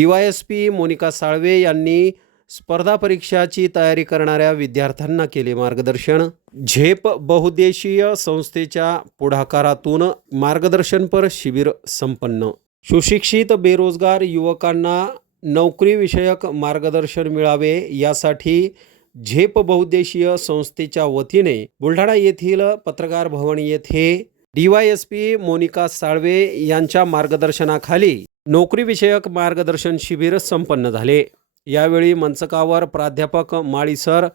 D Y S P Monika Salve यांनी स्पर्धा परीक्षाची तयारी करणाऱ्या विद्यार्थ्यांना केले मार्गदर्शन. झेप बहुद्देशीय संस्थेच्या पुढाकारातून मार्गदर्शनपर शिबिर संपन्न. सुशिक्षित बेरोजगार युवकांना नोकरीविषयक मार्गदर्शन मिळावे यासाठी झेप बहुद्देशीय संस्थेच्या वतीने बुलढाणा येथील पत्रकार भवन येथे D Y S P Monika Salve यांच्या मार्गदर्शनाखाली नोकरीविषयक मार्गदर्शन शिबिर संपन्न झाले. यावेळी मंचकावर प्राध्यापक माळी सर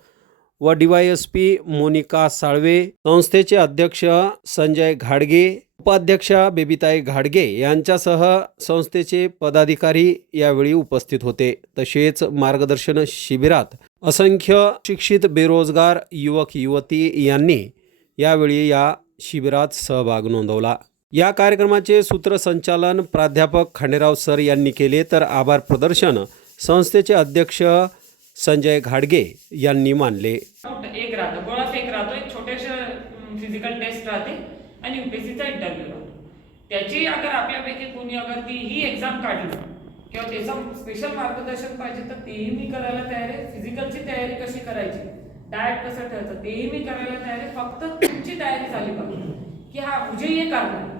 व D Y S P Monika Salve संस्थेचे अध्यक्ष संजय घाडगे उपाध्यक्षा बेबीताई घाडगे यांच्यासह संस्थेचे पदाधिकारी यावेळी उपस्थित होते. तसेच मार्गदर्शन शिबिरात असंख्य शिक्षित बेरोजगार युवक युवती यांनी यावेळी या शिबिरात सहभाग नोंदवला. या कार्यक्रमाचे सूत्रसंचालन प्राध्यापक खांडेराव सर यांनी केले तर आभार प्रदर्शन संस्थेचे अध्यक्ष संजय घाडगे यांनी मानले. एक राहतं गोळाच एक राहतो एक छोटेसे फिजिकल टेस्ट राहते आणि युपीएससीचा इंटरव्ह्यू राहतो त्याची अगर आपल्यापैकी कोणी अगर ती ही एक्झाम काढली किंवा त्याचं स्पेशल मार्गदर्शन पाहिजे तर तेही मी करायला तयार आहे. फिजिकलची तयारी कशी करायची? डायट कसं ठरतं तेही मी करायला तयार आहे. फक्त तुमची तयारी झाली पाहिजे. की हा मुझे हे करणार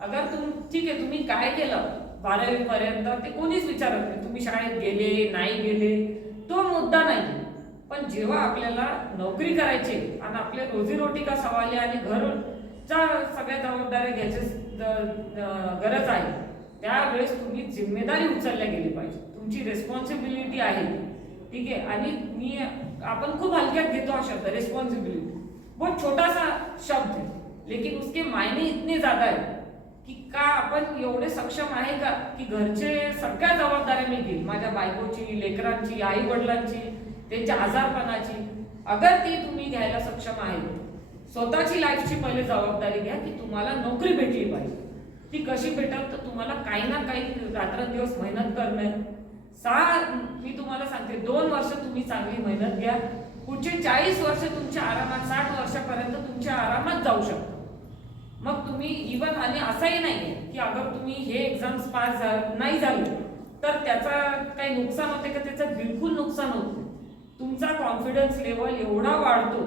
अगर तुम ठीक आहे तुम्ही काय केलं? बारावी पर्यंत ते कोणीच विचारत नाही. तुम्ही शाळेत गेले नाही गेले तो मुद्दा नाही. पण जेव्हा आपल्याला नोकरी करायची आणि आपल्या रोजीरोटी सवाल आहे आणि घरच्या सगळ्या जबाबदाऱ्या घ्यायची गरज आहे त्यावेळेस तुम्ही जिम्मेदारी उचलल्या गेली पाहिजे. तुमची रेस्पॉन्सिबिलिटी आहे. ठीक आहे? आणि मी आपण खूप हलक्यात घेतो हा शब्द रेस्पॉन्सिबिलिटी बहुत छोटासा शब्द है लेकिन उसके मायने इतने ज्यादा है की का आपण एवढे सक्षम आहे का? की घरचे सगळ्या जबाबदाऱ्या मी घेईल माझ्या बायकोची लेकरांची आई वडिलांची त्यांच्या आजारपणाची. अगर ती तुम्ही घ्यायला सक्षम आहे स्वतःची लाईफची पहिले जबाबदारी घ्या की तुम्हाला नोकरी भेटली पाहिजे. ती कशी भेटल तर तुम्हाला काही ना काही रात्रंदिवस मेहनत करणे सहा मी तुम्हाला सांगते दोन वर्ष तुम्ही चांगली मेहनत घ्या. पुढचे चाळीस वर्ष तुमच्या आरामात साठ वर्षापर्यंत तुमच्या आरामात जाऊ मग तुम्ही इवन आणि असंही नाही आहे की अगर तुम्ही हे एक्झाम्स पास नाही झाले तर त्याचा काही नुकसान होते का? त्याचं बिलकुल नुकसान होत नाही. तुमचा कॉन्फिडन्स लेवल एवढा वाढतो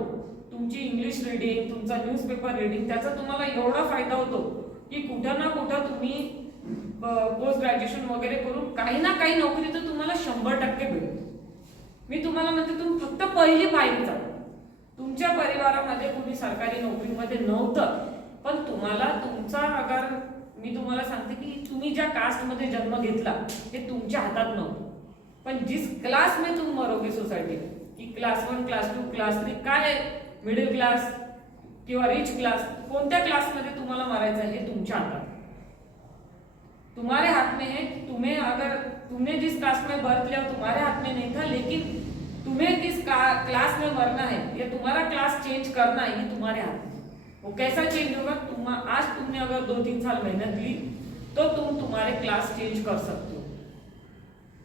तुमची इंग्लिश रिडिंग तुमचा न्यूजपेपर रिडिंग त्याचा तुम्हाला एवढा फायदा होतो की कुठं ना कुठं तुम्ही पोस्ट ग्रॅज्युएशन वगैरे करून काही ना काही नोकरी तर तुम्हाला शंभर टक्के भेटेल मी तुम्हाला म्हणते तुम्ही फक्त पहिली पायरी जा. तुमच्या परिवारामध्ये कुणी सरकारी नोकरीमध्ये नव्हतं पण तुम्हाला तुमचा अगर मी तुम्हाला सांगते की तुम्ही ज्या कास्टमध्ये जन्म घेतला हे तुमच्या हातात नव्हतं. पण जिस क्लास में तुम मरोगे सोसायटी की class one class two class three काय मिडिल क्लास किंवा रिच क्लास कोणत्या क्लासमध्ये तुम्हाला मारायचं आहे हे तुमच्या हातात. तुम्हारे हाथ में है तुम्हें अगर तुमने जिस क्लास में बर्थ लिया तुम्हारे हाथ में नहीं था लेकिन तुम्हें किस क्लास में मरना है या तुम्हारा क्लास चेंज करना है ये तुम्हारे हाथ में वो कैसा चेंज होगा? तुम आज तुमने अगर दो तीन साल मेहनत ली तो तुम तुम्हारे क्लास चेंज कर सकते हो।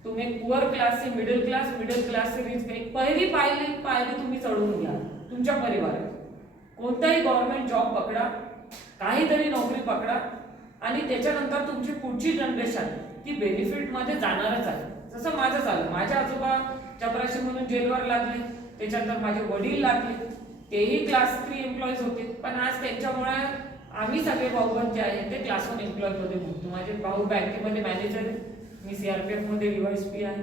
तुम्ही पुअर क्लास से मिडिल क्लास मिडल क्लास से रिच एक पहिली पायरी पायरी तुम्ही चढून घ्या तुमच्या परिवारात. कोणताही गव्हर्नमेंट जॉब पकडा काहीतरी नोकरी पकडा आणि त्याच्यानंतर तुमची पुढची जनरेशन ती बेनिफिटमध्ये जाणारच आहे. जसं माझं झालं माझ्या आजोबा चपराशी म्हणून जेलवर लागले त्याच्यानंतर माझे वडील लागले. तेही क्लास थ्री एम्प्लॉईज होते. पण आज त्यांच्यामुळे आम्ही सगळे भाऊबंद जे आहेत ते क्लास वन एम्प्लॉय बोलतो माझे भाऊ बँकेमध्ये मॅनेजर आहे मी सीआरपीएफमध्ये रिवाईस पी आहे.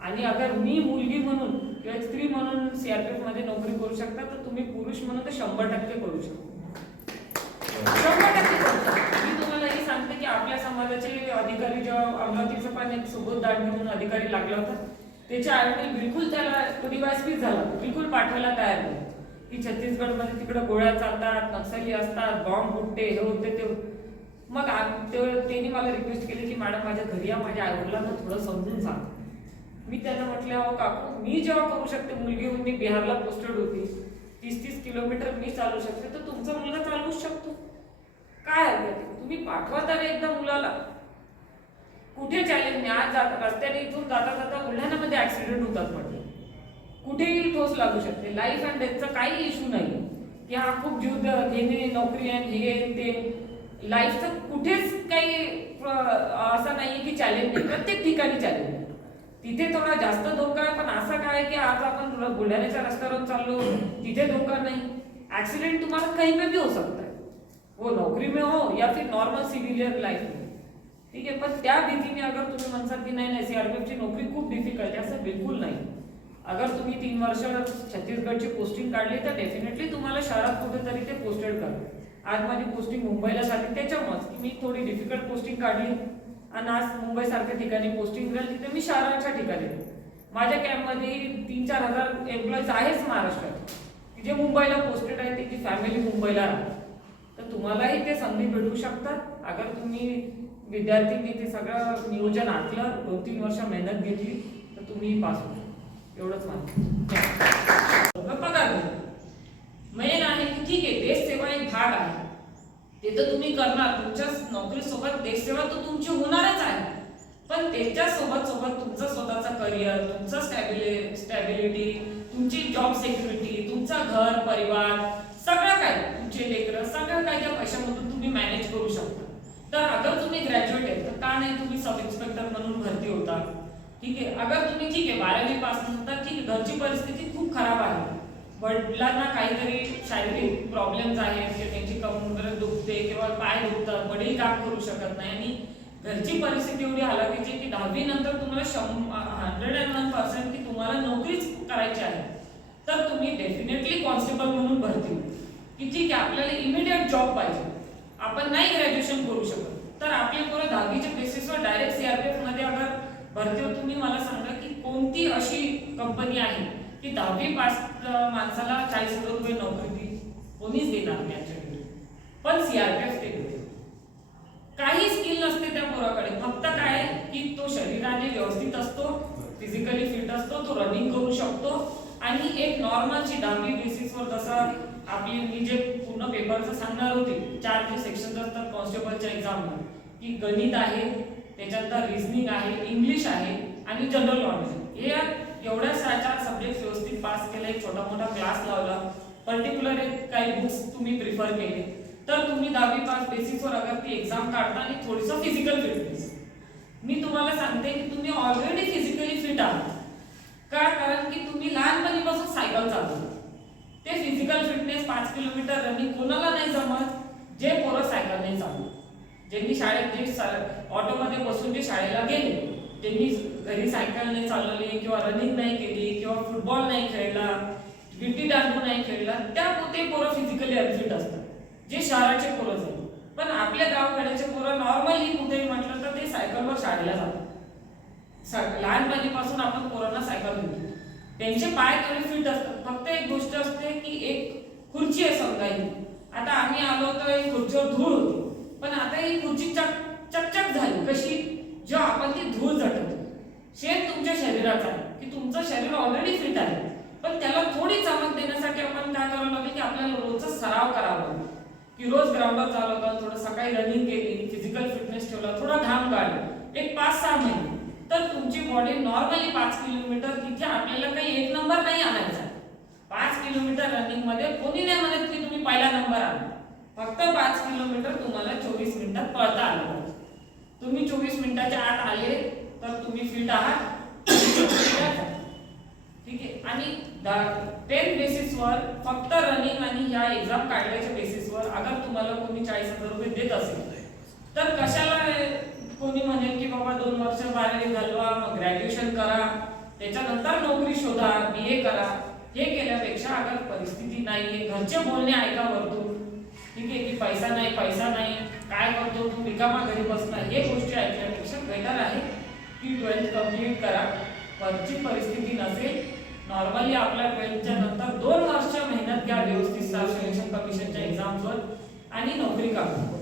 आणि अगर मी मुलगी म्हणून किंवा स्त्री म्हणून सीआरपीएफमध्ये नोकरी करू शकता तर तुम्ही पुरुष म्हणून तर शंभर टक्के करू शकता. शंभर टक्के करू शकता. मी तुम्हाला हे सांगते की आपल्या समाजाचे अधिकारी जेव्हा अमरावतीचं पण एक सुबोध दाट म्हणून अधिकारी लागला होता त्याच्या आईवडील बिलकुल त्याला डिवाइस पीस झाला. बिलकुल पाठवायला तयार नाही. की छत्तीसगडमध्ये तिकडे गोळ्या चालतात नक्षली असतात बॉम्ब फुटते हे होते ते मग आम- ते- त्यांनी मला रिक्वेस्ट केली की मॅडम माझ्या घरी या माझ्या आईवडिलांना थोडं समजून सांग. मी त्यांना म्हटलं अहो काकू मी जेव्हा करू शकते मुलगी होऊन मी बिहारला पोस्टेड होती. तीस तीस किलोमीटर मी चालू शकते तर तुमचा मुलगा चालूच शकतो. काय हरकत तुम्ही पाठवा तर एकदा मुलाला. कुठे चॅलेंज नाही आज जात रस्त्याने इथून जाता जाता बुलढाण्यामध्ये ऍक्सिडेंट होतात म्हटलं. कुठेही ठोस लागू शकते. लाईफ अँड डेथचा काही इश्यू नाही. की हा खूप जीव घेणे नोकरी आणि हे ते. लाईफचं कुठेच काही असं नाही की चॅलेंज नाही. प्रत्येक ठिकाणी चॅलेंज आहे. तिथे थोडा जास्त धोका आहे पण असं काय की आज आपण बुलढाण्याच्या रस्त्यावर चाललो तिथे धोका नाही. ऍक्सिडेंट तुम्हाला काही पे भी हो सकता है वो नौकरी में हो या फिर नॉर्मल सिव्हिलियन लाईफ में ठीक आहे पण त्या भीतीने अगर तुम्ही म्हणसाल की नाही नाही सीआरपीएफची नोकरी खूप डिफिकल्ट आहे असं बिलकुल नाही. अगर तुम्ही तीन वर्ष छत्तीसगडची पोस्टिंग काढली तर डेफिनेटली तुम्हाला शहरात कुठेतरी ते पोस्टेड करा आज माझी पोस्टिंग मुंबईला झाली त्याच्यामुळेच की मी थोडी डिफिकल्ट पोस्टिंग काढली. आणि आज मुंबईसारख्या ठिकाणी पोस्टिंग करेल तिथे मी शहराच्या ठिकाणी. माझ्या कॅम्पमध्ये तीन चार हजार एम्प्लॉईज आहेच महाराष्ट्रात. की जे मुंबईला पोस्टेड आहे त्याची फॅमिली मुंबईला राहते. तर तुम्हालाही ते संधी भेटू शकतात. अगर तुम्ही विद्यार्थ्यांनी ते सगळं नियोजन आखलं दोन तीन वर्ष मेहनत घेतली तर तुम्ही पास होऊ एवढंच मला पगार मेन आहे की ठीक आहे देश सेवा एक भाग आहे. ते तर तुम्ही करणार तुमच्या नोकरीसोबत देशसेवा तर तुमची होणारच आहे. पण त्याच्यासोबत सोबत तुमचं स्वतःचं करिअर तुमचं स्टॅबिलि स्टॅबिलिटी तुमची जॉब सिक्युरिटी तुमचं घर परिवार सगळं काय तुमचे लेकरं सगळं काय त्या पैशामधून तुम्ही मॅनेज करू शकता. तर अगर तुम्ही ग्रॅज्युएट आहे तर का नाही तुम्ही सब इन्स्पेक्टर म्हणून भरती होता ठीक आहे? अगर तुम्ही ठीक आहे बारावी पास नंतर ठीक आहे घरची परिस्थिती खूप खराब आहे. वडिलांना काहीतरी शारीरिक प्रॉब्लेम्स आहेत किंवा त्यांची कमर दुखते किंवा पाय दुखतात वडील काम करू शकत नाही. आणि घरची परिस्थिती एवढी हालाकीची की दहावी नंतर तुम्हाला शं हंड्रेड अँड वन पर्सेंट की तुम्हाला नोकरीच करायची आहे. तर तुम्ही डेफिनेटली कॉन्स्टेबल म्हणून भरती. की ठीक आहे आपल्याला इमिडिएट जॉब पाहिजे. आपण नाही ग्रॅज्युएशन करू शकत. तर आपली पोरं दहावीच्या बेसिसवर डायरेक्ट सीआरपीएफमध्ये अगर भरती होत तुम्ही मला सांगा की कोणती अशी कंपनी आहे की दहावी पास माणसाला चाळीस हजार रुपये नोकरी देईल? कोणीच देणार नाही याच्याकडे. पण सीआरपीएफ ते देते काही स्किल नसते त्या पोराकडे. फक्त काय की तो शरीराने व्यवस्थित असतो फिजिकली फिट असतो तो रनिंग करू शकतो. आणि एक नॉर्मलची दहावी बेसिसवर जसं आपली मी जे पूर्ण पेपरचं सांगणार होते चार जे सेक्शन असतात कॉन्स्टेबलच्या एक्झामला की गणित आहे त्याच्यानंतर रिझनिंग आहे इंग्लिश आहे आणि जनरल नॉलेज हे एवढ्या चार सब्जेक्ट व्यवस्थित पास केले एक छोटा मोठा क्लास लावला. पर्टिक्युलर एक काही बुक्स तुम्ही प्रिफर केले. तर तुम्ही दहावी पास बेसिसवर अगर ती एक्झाम काढता आणि थोडीसं फिजिकल फिटनेस मी तुम्हाला सांगते की तुम्ही ऑलरेडी फिजिकली फिट आहात. का? कारण की तुम्ही लहानपणीपासून सायकल चालवता. ते फिजिकल फिटनेस पाच किलोमीटर रनिंग कोणाला नाही जमत? जे पोरं सायकल नाही चालवत ज्यांनी शाळेत जे ऑटोमध्ये बसून जे शाळेला गेले त्यांनी घरी सायकल नाही चालवली किंवा रनिंग नाही केली किंवा फुटबॉल नाही खेळला विटी दांडू नाही खेळला त्या ते पोरं फिजिकली अनफिट असतात. जे शहराचे पोरं झाले पण आपल्या गावकड्याचे पोरं नॉर्मली कुठेही म्हटलं तर ते सायकलवर शाळेला जातात. स- लहानपणीपासून आपण पोरांना सायकल देतो. त्यांचे पाय थोडे फिट असतात. फक्त एक गोष्ट असते की एक खुर्ची आहे समजा ही आता आम्ही आलो तर खुर्चीवर धूळ होती. पण आता ही खुर्ची चक चकचक झाली. कशी? जेव्हा आपण ती धूळ झटवतो. शेत तुमच्या शरीराचं आहे. की तुमचं शरीर ऑलरेडी फिट आहे. पण त्याला थोडी चमक देण्यासाठी आपण काय करावं लागेल की आपल्याला रोजचा सराव करावा लागेल. की रोज ग्राउंडवर चालू होता थोडं सकाळी रनिंग केली फिजिकल फिटनेस ठेवला थोडा घाम काढला. एक पाच सहा महिने. तर तुमची बॉडी नॉर्मली पाच किलोमीटर तिथे आपल्याला काही एक नंबर नाही आणायचा. पाच किलोमीटर रनिंगमध्ये कोणी नाही म्हणत की तुम्ही पहिला नंबर आला फक्त पाच किलोमीटर तुम्हाला चोवीस मिनिटात पळता आलं पाहिजे. तुम्ही चोवीस मिनिटाच्या आत आले तर तुम्ही फिट आहात. ठीक आहे. आणि टेन बेसिसवर फक्त रनिंग आणि या एक्झाम काढल्याच्या बेसिसवर अगर तुम्हाला कोणी चाळीस हजार रुपये देत असेल तर कशाला कोणी म्हणेल की बाबा दोन वर्ष बारावी घालवा मग ग्रॅज्युएशन करा. त्याच्यानंतर नोकरी शोधा बी ए करा. हे केल्यापेक्षा अगर परिस्थिती नाहीये घरचे बोलणे ऐका वरतून. ठीक आहे की पैसा नाही पैसा नाही काय करतो तू रिकामा घरी बसणार. हे गोष्टी ऐकल्यापेक्षा बेटर आहे की ट्वेल्थ कंप्लीट करा. वरची परिस्थिती नसेल. नॉर्मली आपल्या ट्वेल्थच्या नंतर दोन वर्ष मेहनत घ्या व्यवस्थित सिलेक्शन कमिशनच्या एक्झाम्सवर आणि नोकरी करा.